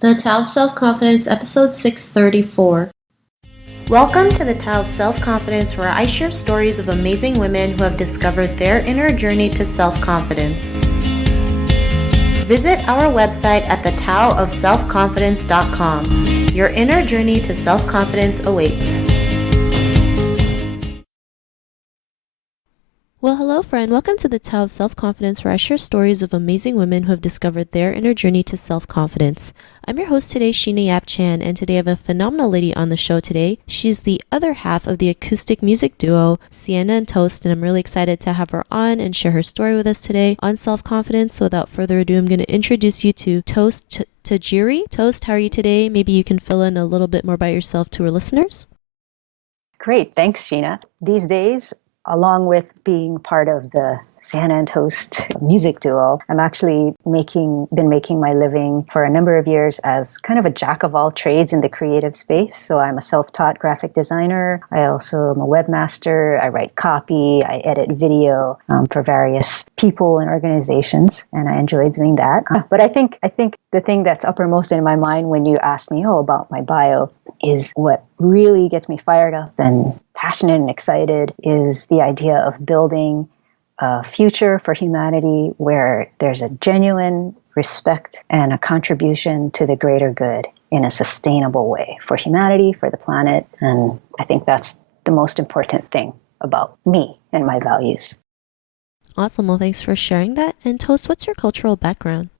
The Tao of Self-Confidence, episode 634. Welcome to the Tao of Self-Confidence, where I share stories of amazing women who have discovered their inner journey to self-confidence. Visit our website at thetaoofselfconfidence.com. Your inner journey to self-confidence awaits. Well, hello, friend. Welcome to the Tao of Self-Confidence, where I share stories of amazing women who have discovered their inner journey to self-confidence. I'm your host today, Siena Lee-Tajiri, and today I have a phenomenal lady on the show today. She's the other half of the acoustic music duo, Siena Toast, and I'm really excited to have her on and share her story with us today on self-confidence. So without further ado, I'm going to introduce you to Toast Tajiri. Toast, how are you today? Maybe you can fill in a little bit more about yourself to our listeners. Great. Thanks, Siena. These days, along with being part of the Siena Toast music duo, I'm actually been making my living for a number of years as kind of a jack of all trades in the creative space. So I'm a self-taught graphic designer. I also am a webmaster. I write copy. I edit video for various people and organizations, and I enjoy doing that. But I think the thing that's uppermost in my mind when you ask me, about my bio, is what really gets me fired up and passionate and excited is the idea of building a future for humanity where there's a genuine respect and a contribution to the greater good in a sustainable way for humanity, for the planet. And I think that's the most important thing about me and my values. Awesome. Well, thanks for sharing that. And Toast, what's your cultural background?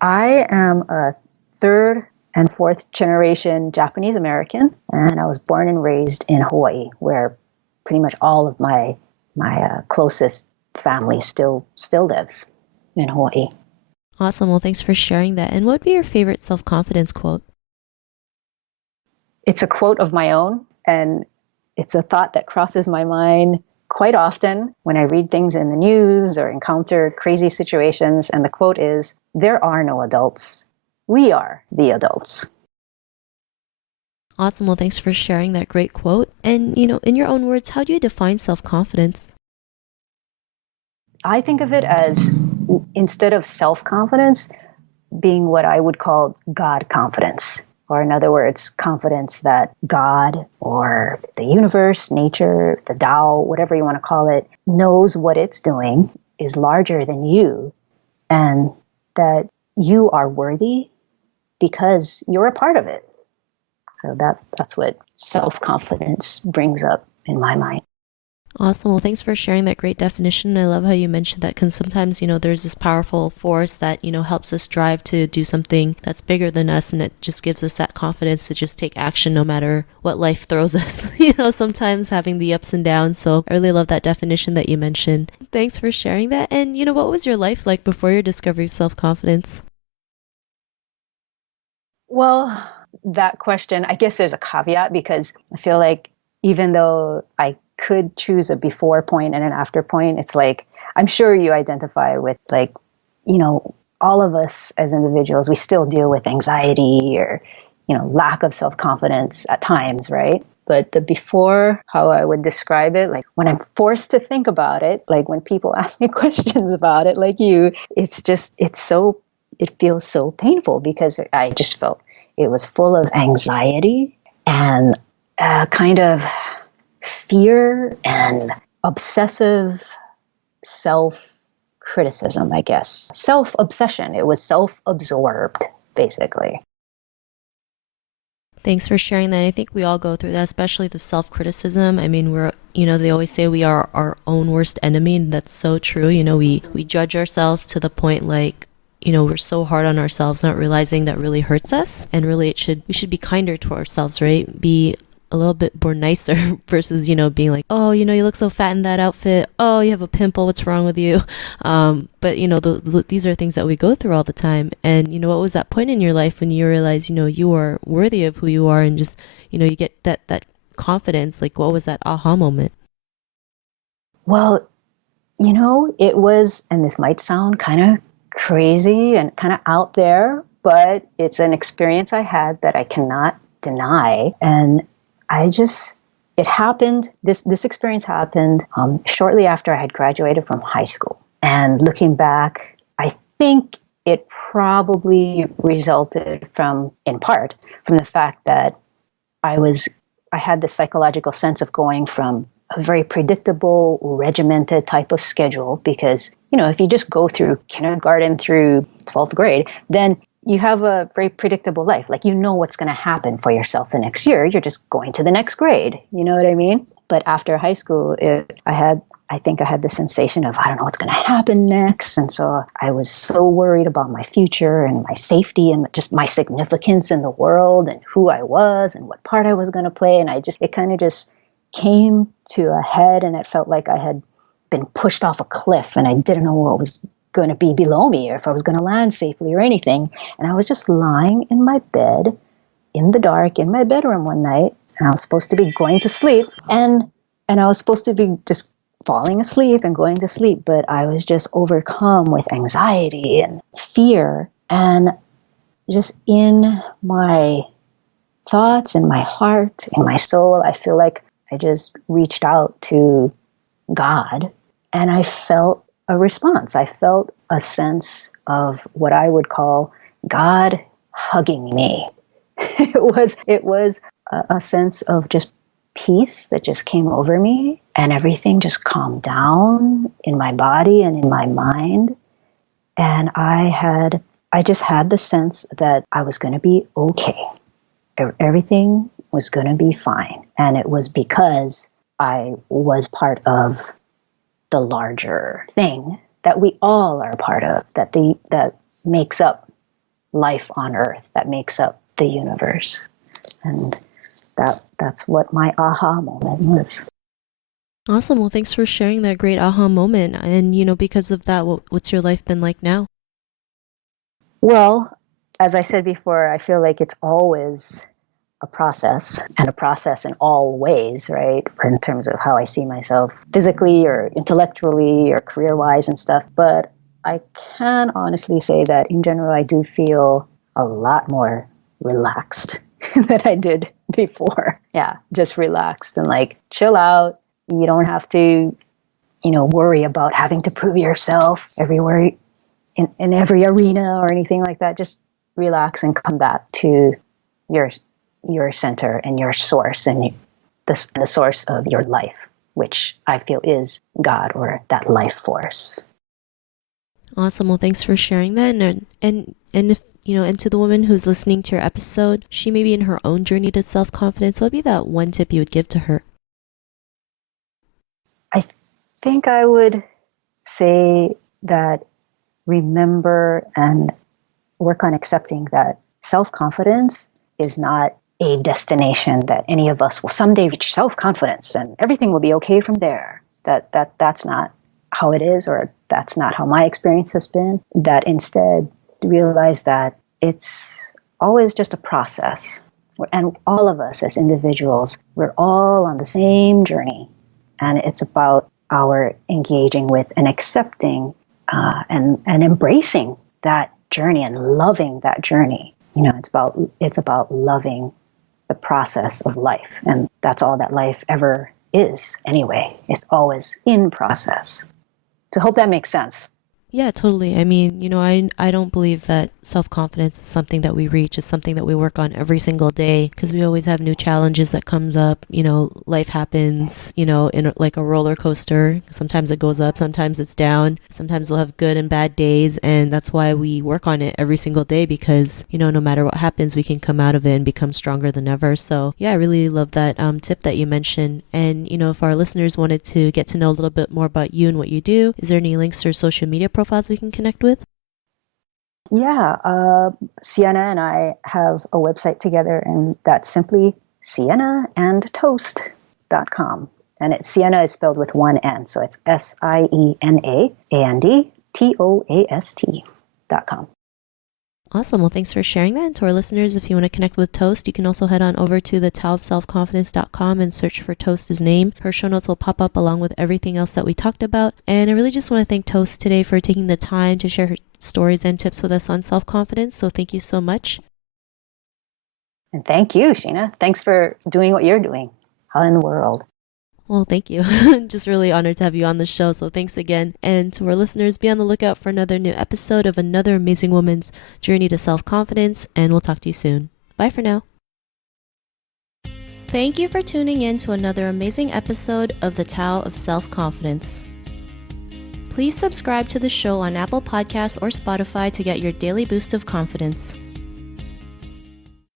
I am a third and fourth generation Japanese American, and I was born and raised in Hawaii, where pretty much all of my closest family still lives in Hawaii. Awesome. Well, thanks for sharing that. And what would be your favorite self-confidence quote? It's a quote of my own, and it's a thought that crosses my mind quite often when I read things in the news or encounter crazy situations. And the quote is, "There are no adults. We are the adults." Awesome. Well, thanks for sharing that great quote. And, in your own words, how do you define self-confidence? I think of it as, instead of self-confidence, being what I would call God confidence. Or in other words, confidence that God or the universe, nature, the Tao, whatever you want to call it, knows what it's doing, is larger than you, and that you are worthy because you're a part of it. So that's what self-confidence brings up in my mind. Awesome. Well, thanks for sharing that great definition. I love how you mentioned that, because sometimes, there's this powerful force that, helps us drive to do something that's bigger than us. And it just gives us that confidence to just take action no matter what life throws us, sometimes having the ups and downs. So I really love that definition that you mentioned. Thanks for sharing that. And, what was your life like before your discovery of self-confidence? Well, that question, I guess there's a caveat, because I feel like even though I could choose a before point and an after point, it's like, I'm sure you identify with, like, all of us as individuals, we still deal with anxiety or, lack of self-confidence at times, right? But the before, how I would describe it, like when I'm forced to think about it, like when people ask me questions about it, like you, it feels so painful, because I just felt it was full of anxiety and kind of fear and obsessive self-criticism, I guess. Self-obsession. It was self-absorbed, basically. Thanks for sharing that. I think we all go through that, especially the self-criticism. I mean, they always say we are our own worst enemy, and that's so true. We judge ourselves to the point, like, we're so hard on ourselves, not realizing that really hurts us. And really we should be kinder to ourselves, right? Be a little bit more nicer versus, being like, oh, you look so fat in that outfit. Oh, you have a pimple. What's wrong with you? But, these are things that we go through all the time. And, what was that point in your life when you realized, you are worthy of who you are, and just, you get that confidence? Like, what was that aha moment? Well, it was, and this might sound kind of crazy and kind of out there, but it's an experience I had that I cannot deny. And it happened, this experience happened shortly after I had graduated from high school. And looking back, I think it probably resulted from, in part, from the fact that I had this psychological sense of going from a very predictable, regimented type of schedule because, if you just go through kindergarten through 12th grade, then you have a very predictable life. Like, what's going to happen for yourself the next year. You're just going to the next grade. You know what I mean? But after high school, I think I had the sensation of, I don't know what's going to happen next. And so I was so worried about my future and my safety and just my significance in the world and who I was and what part I was going to play. And it kind of just came to a head, and it felt like I had been pushed off a cliff and I didn't know what was going to be below me or if I was going to land safely or anything. And I was just lying in my bed in the dark in my bedroom one night, and I was supposed to be going to sleep, and I was supposed to be just falling asleep and going to sleep, but I was just overcome with anxiety and fear. And just in my thoughts, in my heart, in my soul, I feel like I just reached out to God, and I felt a response. I felt a sense of what I would call God hugging me. It was a sense of just peace that just came over me, and everything just calmed down in my body and in my mind. And I just had the sense that I was going to be okay. Everything was going to be fine. And it was because I was part of the larger thing that we all are part of, that makes up life on Earth, that makes up the universe. And that's what my aha moment was. Awesome. Well, thanks for sharing that great aha moment. And, because of that, what's your life been like now? Well, as I said before, I feel like it's always a process, and a process in all ways, right? In terms of how I see myself physically or intellectually or career-wise and stuff. But I can honestly say that in general, I do feel a lot more relaxed than I did before. Yeah, just relaxed and like chill out. You don't have to, worry about having to prove yourself everywhere in every arena or anything like that. Just relax and come back to your center and your source and the source of your life, which I feel is God, or that life force. Awesome. Well, thanks for sharing that. And if, and to the woman who's listening to your episode, she may be in her own journey to self-confidence. What would be that one tip you would give to her? I think I would say that remember and work on accepting that self-confidence is not a destination that any of us will someday reach self-confidence and everything will be okay from there. That's not how it is, or that's not how my experience has been. That instead realize that it's always just a process. And all of us as individuals, we're all on the same journey. And it's about our engaging with and accepting and embracing that journey and loving that journey. It's about loving the process of life. And that's all that life ever is anyway. It's always in process. So I hope that makes sense. Yeah, totally. I mean, I don't believe that self-confidence is something that we reach. It's something that we work on every single day because we always have new challenges that comes up. Life happens, in like a roller coaster. Sometimes it goes up, sometimes it's down. Sometimes we'll have good and bad days. And that's why we work on it every single day because, no matter what happens, we can come out of it and become stronger than ever. So yeah, I really love that tip that you mentioned. And, if our listeners wanted to get to know a little bit more about you and what you do, is there any links or social media profiles we can connect with? Yeah, Siena and I have a website together, and that's simply sienaandtoast.com. And Siena is spelled with one N, so it's SIENAANDTOAST.com. Awesome. Well, thanks for sharing that. And to our listeners, if you want to connect with Toast, you can also head on over to thetaoofselfconfidence.com and search for Toast's name. Her show notes will pop up along with everything else that we talked about. And I really just want to thank Toast today for taking the time to share her stories and tips with us on self-confidence. So thank you so much. And thank you, Sheena. Thanks for doing what you're doing out in the world. Well, thank you. Just really honored to have you on the show. So thanks again. And to our listeners, be on the lookout for another new episode of another amazing woman's journey to self-confidence. And we'll talk to you soon. Bye for now. Thank you for tuning in to another amazing episode of the Tao of Self-Confidence. Please subscribe to the show on Apple Podcasts or Spotify to get your daily boost of confidence.